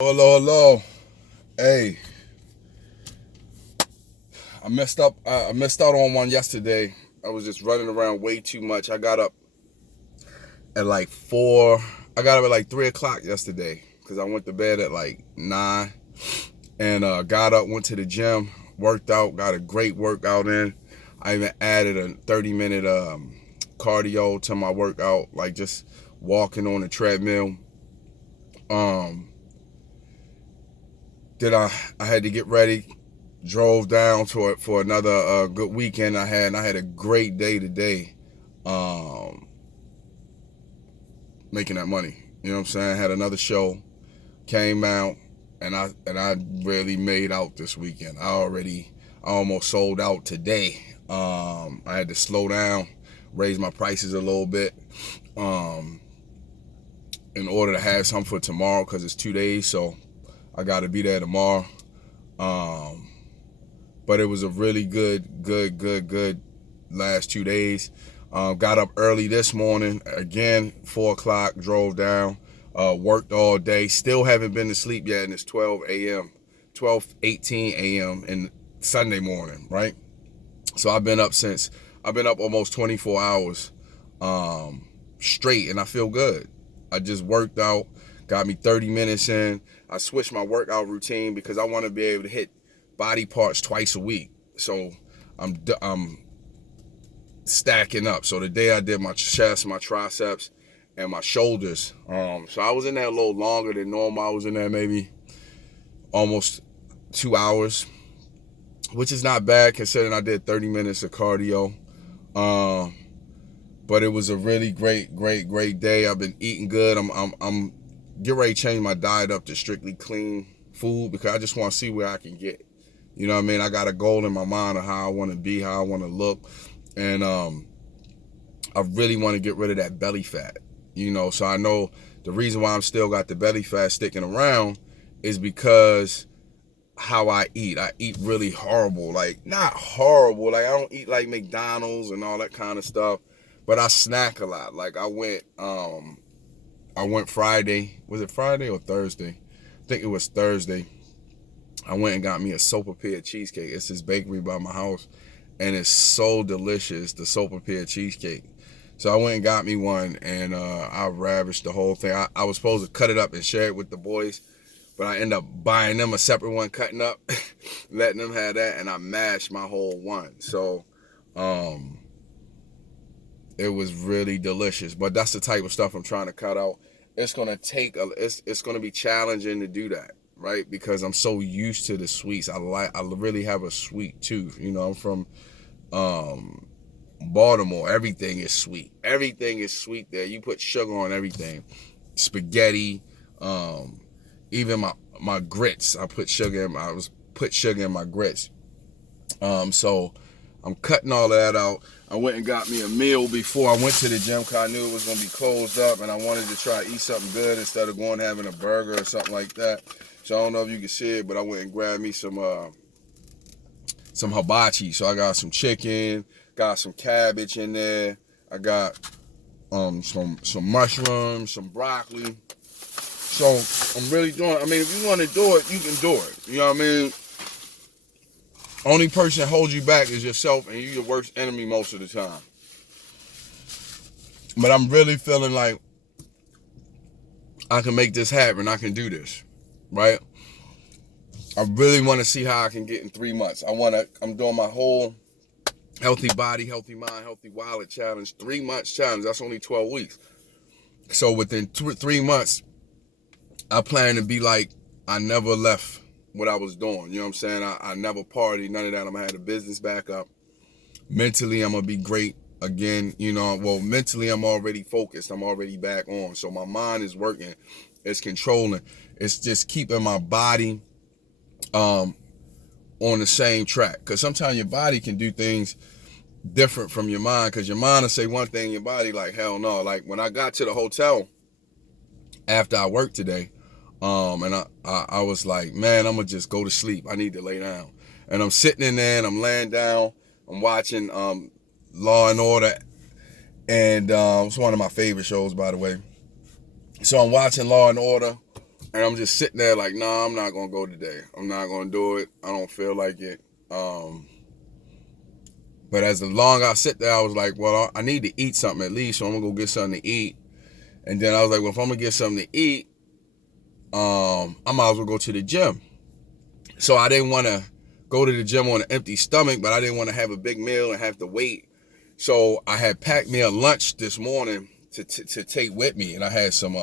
Hello, hello. Hey, I messed up. I missed out on one yesterday. I was just running around way too much. I got up at like 4. I got up at like 3 o'clock yesterday because I went to bed at like 9, and got up, went to the gym, worked out, got a great workout in. I even added a 30-minute cardio to my workout, like just walking on the treadmill. Um, then I had to get ready, drove down to it for another good weekend I had a great day today, um, making that money. You know what I'm saying? I had another show, came out, and I really made out this weekend. I almost sold out today. I had to slow down, raise my prices a little bit, um, in order to have some for tomorrow because it's 2 days, so I got to be there tomorrow. Um, but it was a really good last 2 days. Got up early this morning again, 4 o'clock. Drove down, worked all day. Still haven't been to sleep yet, and it's 12 a.m., 12:18 a.m. in Sunday morning, right? So I've been up almost 24 hours straight, and I feel good. I just worked out, got me 30 minutes in. I switched my workout routine because I want to be able to hit body parts twice a week. So I'm stacking up. So today I did my chest, my triceps, and my shoulders. So I was in there a little longer than normal. I was in there maybe almost 2 hours, which is not bad considering I did 30 minutes of cardio. Um, but it was a really great day. I've been eating good. I'm getting ready to change my diet up to strictly clean food because I just want to see where I can get. You know what I mean? I got a goal in my mind of how I want to be, how I want to look, and I really want to get rid of that belly fat. So I know the reason why I'm still got the belly fat sticking around is because how I eat. I eat really horrible. Like, not horrible. Like, I don't eat like McDonald's and all that kind of stuff, but I snack a lot. Like, I went Friday. Was it Friday or Thursday? I think it was Thursday. I went and got me a Sopapilla cheesecake. It's this bakery by my house, and it's so delicious, the Sopapilla cheesecake. So I went and got me one, and I ravished the whole thing. I was supposed to cut it up and share it with the boys, but I ended up buying them a separate one, cutting up, letting them have that, and I mashed my whole one. So um, it was really delicious. But that's the type of stuff I'm trying to cut out. It's gonna be challenging to do that, right? Because I'm so used to the sweets. I really have a sweet tooth. I'm from um, Baltimore. Everything is sweet. Everything is sweet there. You put sugar on everything. Spaghetti, um, even my grits. I was put sugar in my grits. So I'm cutting all of that out. I went and got me a meal before I went to the gym because I knew it was going to be closed up, and I wanted to try to eat something good instead of going and having a burger or something like that. So I don't know if you can see it, but I went and grabbed me some hibachi. So I got some chicken, got some cabbage in there. I got some mushrooms, some broccoli. So I'm really doing. I mean, if you want to do it, you can do it. You know what I mean? Only person that holds you back is yourself, and you're your worst enemy most of the time. But I'm really feeling like I can make this happen. I can do this, right? I really want to see how I can get in 3 months. I'm doing my whole healthy body, healthy mind, healthy wallet challenge. 3 months challenge. That's only 12 weeks. So within 3 months, I plan to be like I never left what I was doing. You know what I'm saying? I never partied, none of that. I'm gonna have the business back up. Mentally, I'm gonna be great again. Well, mentally, I'm already focused. I'm already back on. So my mind is working. It's controlling. It's just keeping my body um, on the same track. Because sometimes your body can do things different from your mind. Because your mind will say one thing, your body like, hell no. Like when I got to the hotel after I worked today, and I was like, man, I'm gonna just go to sleep. I need to lay down. And I'm sitting in there and I'm laying down. I'm watching Law and Order, and it's one of my favorite shows, by the way. So I'm watching Law and Order, And I'm just sitting there like, nah, I'm not gonna go today. I'm not gonna do it. I don't feel like it. But as the long I sit there, I was like, well, I need to eat something at least, so I'm gonna go get something to eat. And then I was like, well, if I'm gonna get something to eat, I might as well go to the gym. So I didn't want to go to the gym on an empty stomach, but I didn't want to have a big meal and have to wait. So I had packed me a lunch this morning to take with me, and I had some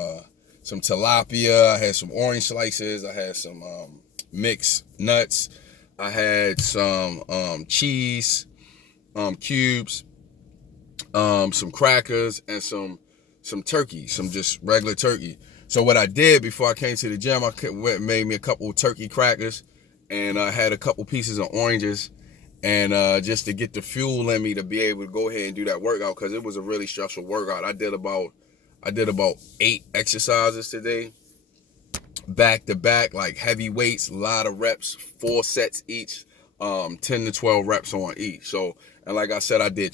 tilapia, I had some orange slices, I had some mixed nuts, I had some cheese cubes, some crackers, and some turkey, some just regular turkey. So what I did before I came to the gym, I went and made me a couple of turkey crackers, and I had a couple pieces of oranges, and just to get the fuel in me to be able to go ahead and do that workout, because it was a really stressful workout. I did about 8 exercises today, back to back, like heavy weights, a lot of reps, 4 sets each, 10 to 12 reps on each. So, and like I said, I did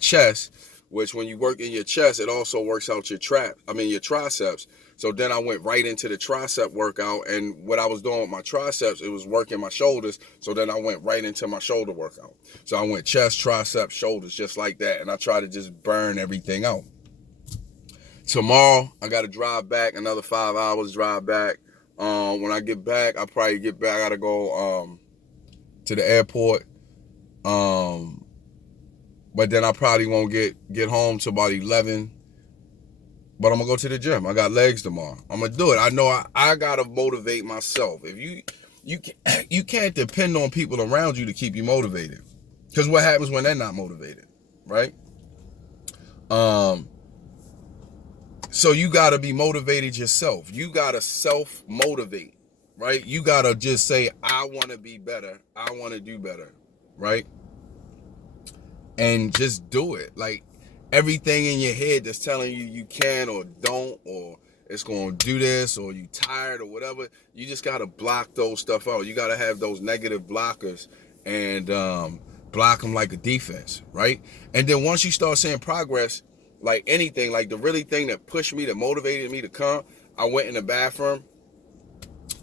chest, which when you work in your chest, it also works out your triceps. So then I went right into the tricep workout, and what I was doing with my triceps, it was working my shoulders. So then I went right into my shoulder workout. So I went chest, triceps, shoulders, just like that. And I try to just burn everything out. Tomorrow, I got to drive back, another 5 hours drive back. When I get back, I got to go to the airport. But then I probably won't get home till about 11. But I'm going to go to the gym. I got legs tomorrow. I'm going to do it. I know I got to motivate myself. If you can't depend on people around you to keep you motivated. Because what happens when they're not motivated, right? So you got to be motivated yourself. You got to self-motivate, right? You got to just say, I want to be better. I want to do better, right? And just do it. Like, everything in your head that's telling you you can or don't, or it's going to do this, or you tired or whatever, you just got to block those stuff out. You got to have those negative blockers and block them like a defense, right? And then once you start seeing progress, like anything, like the really thing that pushed me, that motivated me to come, I went in the bathroom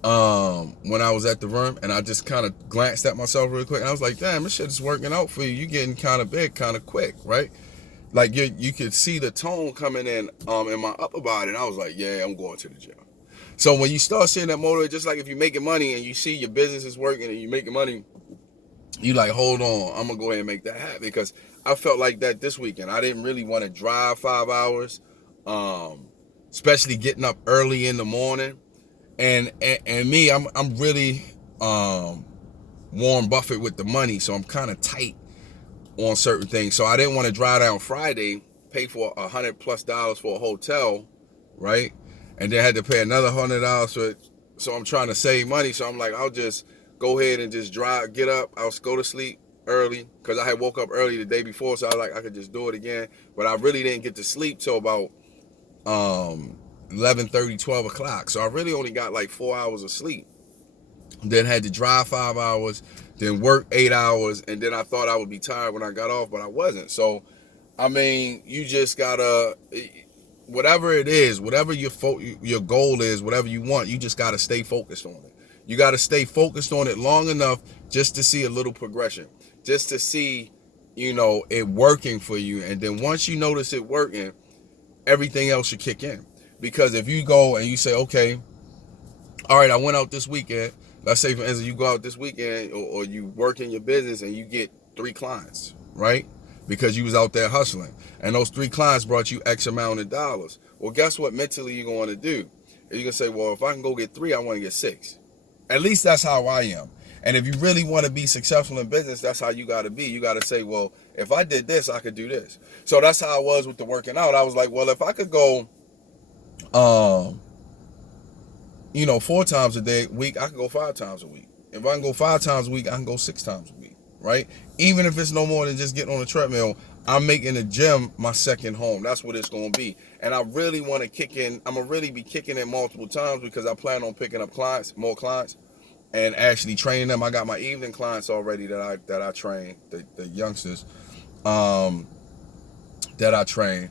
when I was at the room, and I just kind of glanced at myself real quick, and I was like, damn, this shit is working out for you. You getting kind of big kind of quick, right? Like you could see the tone coming in my upper body, and I was like, yeah, I'm going to the gym. So when you start seeing that motivate, just like if you're making money and you see your business is working and you're making money, you like, hold on, I'm gonna go ahead and make that happen. Because I felt like that this weekend. I didn't really want to drive 5 hours, especially getting up early in the morning. And me, I'm really Warren Buffett with the money, so I'm kind of tight on certain things. So I didn't want to drive down Friday, pay for $100+ for a hotel, right? And then had to pay another $100 for it. So I'm trying to save money. So I'm like, I'll just go ahead and just drive, get up. I'll go to sleep early, because I had woke up early the day before. So I was like, I could just do it again. But I really didn't get to sleep till about 11:30, 12 o'clock. So I really only got like 4 hours of sleep. Then had to drive 5 hours, then work 8 hours, and then I thought I would be tired when I got off, but I wasn't. So, I mean, you just gotta, whatever it is, whatever your goal is, whatever you want, you just gotta stay focused on it. You gotta stay focused on it long enough just to see a little progression, just to see, it working for you. And then once you notice it working, everything else should kick in. Because if you go and you say, okay, all right, I went out this weekend. Let's say, for instance, you go out this weekend, or you work in your business and you get 3 clients, right? Because you was out there hustling. And those 3 clients brought you X amount of dollars. Well, guess what mentally you're going to do? You're going to say, well, if I can go get 3, I want to get 6. At least that's how I am. And if you really want to be successful in business, that's how you got to be. You got to say, well, if I did this, I could do this. So that's how I was with the working out. I was like, well, if I could go 4 times a week, I can go 5 times a week. If I can go 5 times a week, I can go 6 times a week, right? Even if it's no more than just getting on the treadmill, I'm making the gym my second home. That's what it's going to be. And I really want to kick in. I'm going to really be kicking in multiple times, because I plan on picking up more clients, and actually training them. I got my evening clients already that I train, the youngsters that I train.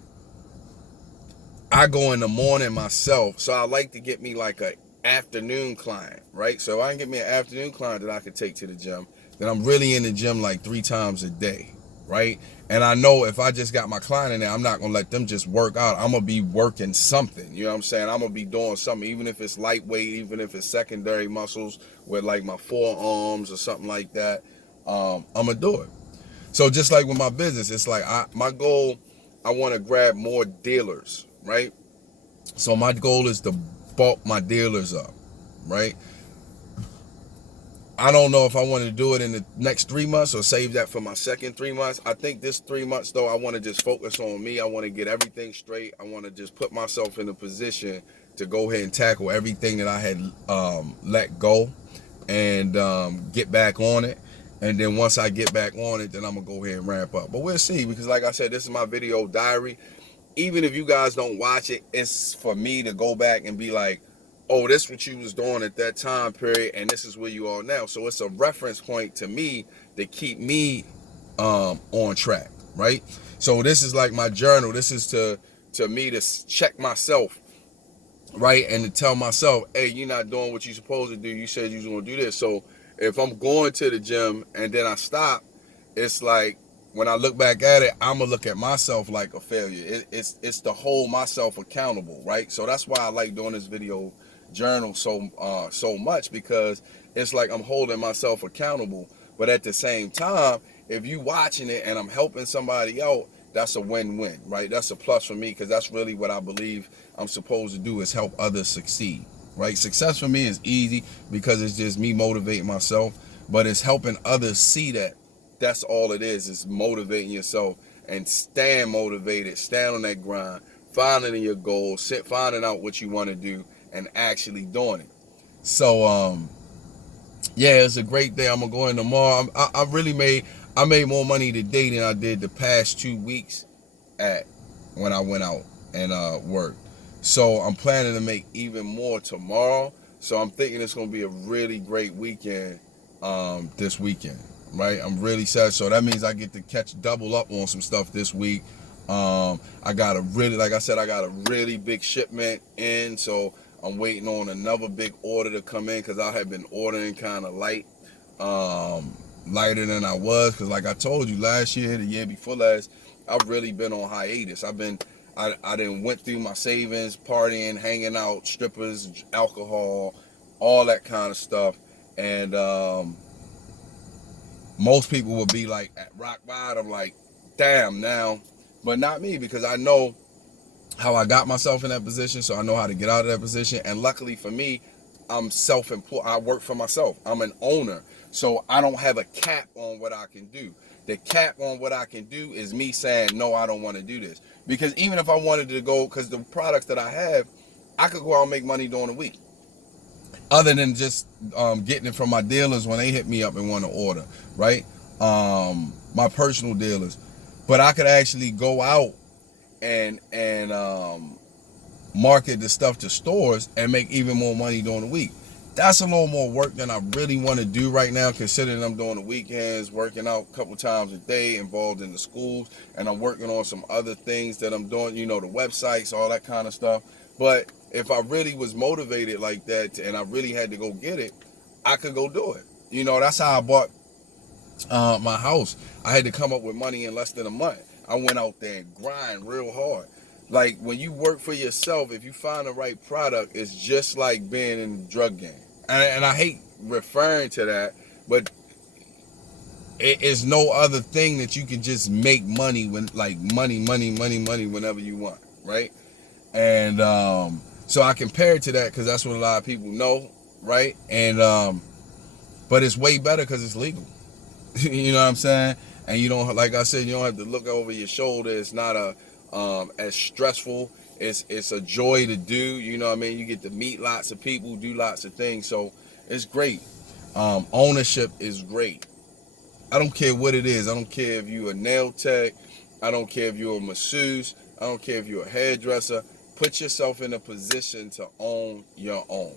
I go in the morning myself, so I like to get me like a afternoon client, right? So if I can get me an afternoon client that I can take to the gym, then I'm really in the gym like 3 times a day, right? And I know if I just got my client in there, I'm not gonna let them just work out. I'm gonna be working something. You know what I'm saying? I'm gonna be doing something, even if it's lightweight, even if it's secondary muscles with like my forearms or something like that. I'm gonna do it. So just like with my business, it's like my goal, I want to grab more dealers, right? So my goal is to bulk my dealers up, right? I don't know if I want to do it in the next 3 months or save that for my second 3 months. I think this 3 months though, I want to just focus on me. I want to get everything straight. I want to just put myself in a position to go ahead and tackle everything that I had let go and get back on it. And then once I get back on it, then I'm gonna go ahead and ramp up. But we'll see, because like I said, this is my video diary. Even if you guys don't watch it, it's for me to go back and be like, oh, this is what you was doing at that time period, and this is where you are now. So it's a reference point to me to keep me on track, right? So this is like my journal. This is to me to check myself, right? And to tell myself, hey, you're not doing what you're supposed to do. You said you was gonna do this. So if I'm going to the gym and then I stop, it's like, when I look back at it, I'm gonna look at myself like a failure. It's to hold myself accountable, right? So that's why I like doing this video journal so much, because it's like I'm holding myself accountable. But at the same time, if you watching it and I'm helping somebody out, that's a win-win, right? That's a plus for me, because that's really what I believe I'm supposed to do, is help others succeed, right? Success for me is easy because it's just me motivating myself, but it's helping others see that. That's all it is motivating yourself and staying motivated, staying on that grind, finding your goals, finding out what you want to do, and actually doing it. So, yeah, it's a great day. I'm gonna go in tomorrow. I made more money today than I did the past 2 weeks at when I went out and worked. So I'm planning to make even more tomorrow. So I'm thinking it's gonna be a really great weekend this weekend, right? I'm really sad. So that means I get to catch double up on some stuff this week. I got a really, like I said, I got a really big shipment in, so I'm waiting on another big order to come in, because I have been ordering kind of lighter than I was, because like I told you, last year, the year before last, I've really been on hiatus. I done went through my savings, partying, hanging out, strippers, alcohol, all that kind of stuff, and most people would be like at rock bottom, like, damn now, but not me, because I know how I got myself in that position, so I know how to get out of that position. And luckily for me, I'm self-employed. I work for myself. I'm an owner, so I don't have a cap on what I can do. The cap on what I can do is me saying, no, I don't want to do this. Because even if I wanted to go, because the products that I have, I could go out and make money during the week, other than just getting it from my dealers when they hit me up and want to order, right? My personal dealers. But I could actually go out and market the stuff to stores and make even more money during the week. That's a little more work than I really want to do right now, considering I'm doing the weekends, working out a couple times a day, involved in the schools, and I'm working on some other things that I'm doing, the websites, all that kind of stuff. But if I really was motivated like that and I really had to go get it, I could go do it. That's how I bought my house. I had to come up with money in less than a month. I went out there and grind real hard. Like, when you work for yourself, if you find the right product, it's just like being in the drug game. And I hate referring to that, but it is no other thing that you can just make money when, like, money whenever you want, right? And so I compare it to that because that's what a lot of people know, right? And but it's way better because it's legal. You know what I'm saying? And you don't, like I said, you don't have to look over your shoulder. It's not as stressful. It's a joy to do. You know what I mean? You get to meet lots of people, do lots of things. So it's great. Ownership is great. I don't care what it is. I don't care if you're a nail tech. I don't care if you're a masseuse. I don't care if you're a hairdresser. Put yourself in a position to own your own.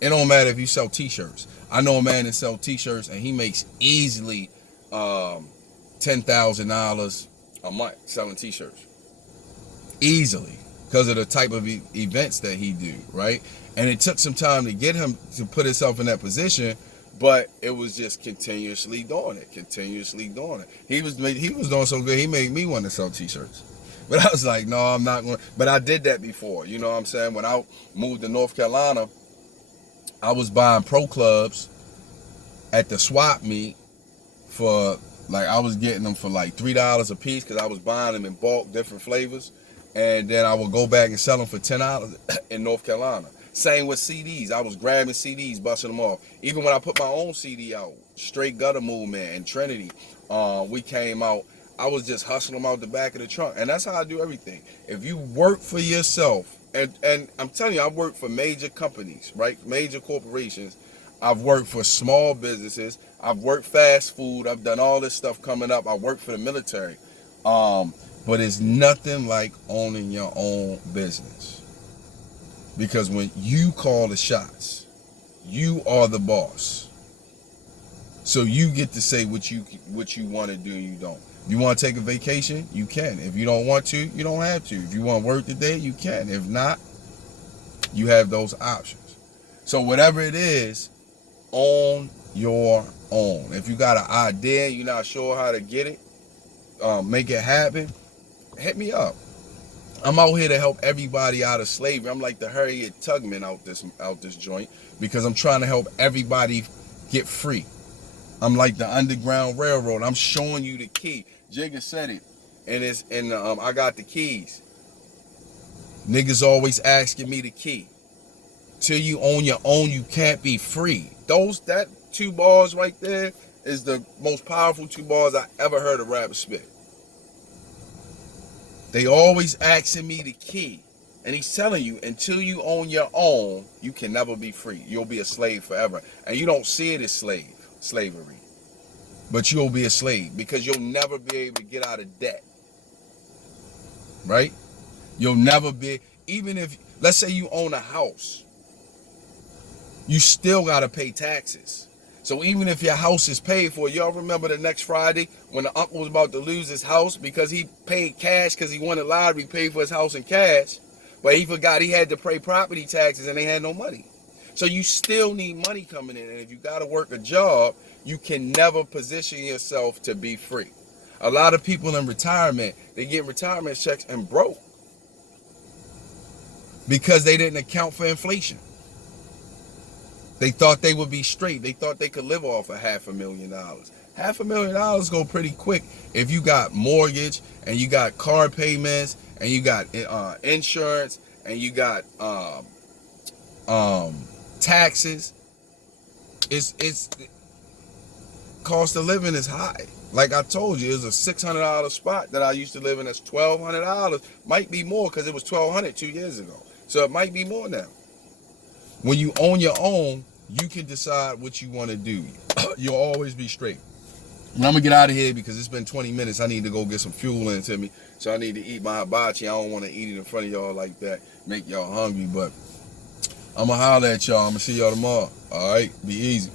It don't matter if you sell t-shirts. I know a man that sells t-shirts and he makes easily $10,000 a month selling t-shirts. Easily. because of the type of events that he do, right? And it took some time to get him to put himself in that position, but it was just continuously doing it. He was doing so good, he made me want to sell t-shirts. But I was like, no, I'm not going to. But I did that before, you know what I'm saying? When I moved to North Carolina, I was buying pro clubs at the swap meet for, like, I was getting them for like $3 a piece because I was buying them in bulk, different flavors. And then I would go back and sell them for $10 in North Carolina. Same with CDs. I was grabbing CDs, busting them off. Even when I put my own CD out, Straight Gutter Movement and Trinity, we came out, I was just hustling them out the back of the trunk. And that's how I do everything. If you work for yourself, and I'm telling you, I've worked for major companies, right? Major corporations. I've worked for small businesses. I've worked fast food. I've done all this stuff coming up. I worked for the military. But it's nothing like owning your own business. Because when you call the shots, you are the boss. So you get to say what you want to do and you don't. If you want to take a vacation, you can. If you don't want to, you don't have to. If you want to work today, you can. If not, you have those options. So whatever it is, own your own. If you got an idea, you're not sure how to get it, make it happen, hit me up. I'm out here to help everybody out of slavery. I'm like the Harriet Tubman out this joint, because I'm trying to help everybody get free. I'm like the Underground Railroad. I'm showing you the key. Jigga said it, and I got the keys. Niggas always asking me the key. Till you own your own, you can't be free. That 2 bars right there is the most powerful 2 bars I ever heard a rapper spit. They always asking me the key. And he's telling you, until you own your own, you can never be free. You'll be a slave forever. And you don't see it as slavery. But you'll be a slave because you'll never be able to get out of debt. Right? You'll never be, even if, let's say you own a house, you still got to pay taxes. So even if your house is paid for, y'all remember the next Friday when the uncle was about to lose his house because he paid cash because he won the lottery, paid for his house in cash, but he forgot he had to pay property taxes and they had no money. So you still need money coming in. And if you got to work a job, you can never position yourself to be free. A lot of people in retirement, they get retirement checks and broke because they didn't account for inflation. They thought they would be straight. They thought they could live off of $500,000. $500,000 go pretty quick if you got mortgage and you got car payments and you got insurance and you got taxes. It's cost of living is high. Like I told you, it's a $600 spot that I used to live in. That's $1,200. Might be more because it was $1,200 2 years ago. So it might be more now. When you own your own, you can decide what you want to do. You'll always be straight. And I'm going to get out of here because it's been 20 minutes. I need to go get some fuel into me. So I need to eat my hibachi. I don't want to eat it in front of y'all like that. Make y'all hungry. But I'm going to holler at y'all. I'm going to see y'all tomorrow. All right? Be easy.